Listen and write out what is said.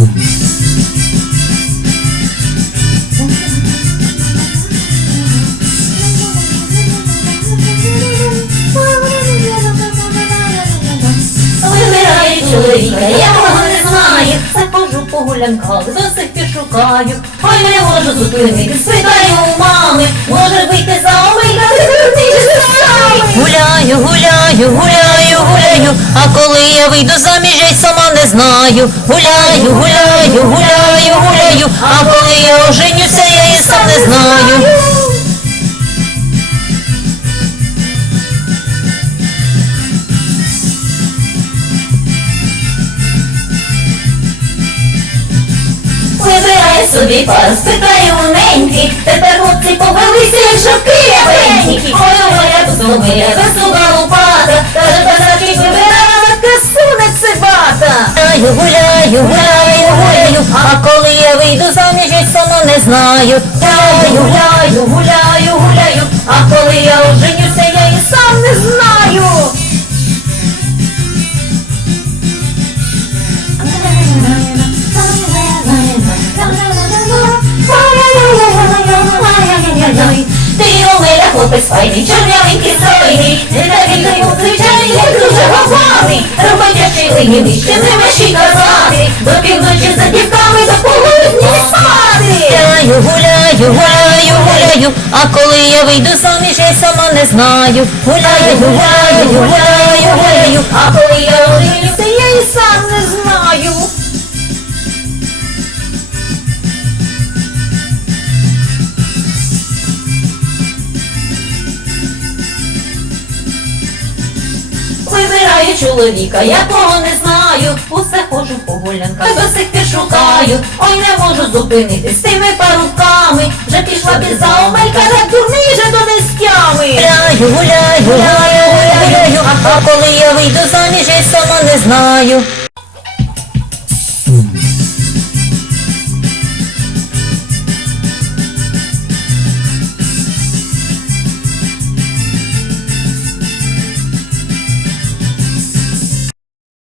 Вибираю чоловіка, його не знаю. Захожу по гулянках, до сих пір шукаю. Ой, не можу зупинити, спитаю у мами. Може вийти за омийка, ти Гуляю, гуляю, гуляю, гуляю, а коли я вийду заміж, я й сама не знаю. Гуляю, гуляю, гуляю, гуляю, а коли я оженюся, я і сам не знаю. Вибирає собі пар, спитаю у неньки. Тепер хлопці повелися, як жабки рябенькі. Ой, моя косомия, засуга лопата. Гуляю, гуляю, гуляю, гуляю, а коли я вийду заміж, й сама не знаю. Гуляю, гуляю, гуляю, гуляю, а коли я оженюся, я і сам не знаю. Ти у мене хлопець файний, чорнявенький стройний, не той звичайний, як дуже гаваний, линівий, ще не меші казати, до півночі за дівками до полудні спати. Гуляю, гуляю, гуляю, гуляю, а коли я вийду заміж, я й сама не знаю. Гуляю, гуляю, гуляю, гуляю, А коли я оженюся, я і сам не знаю. Вибираю чоловіка, якого не знаю, усе ходжу по гулянках, до сих пір шукаю, ой не можу зупинитись з тими парубками, вже пішла під заомелька, так дурний же до нестями. Гуляю, гуляю, гуляю, гуляю, а коли я вийду заміж, я сама не знаю.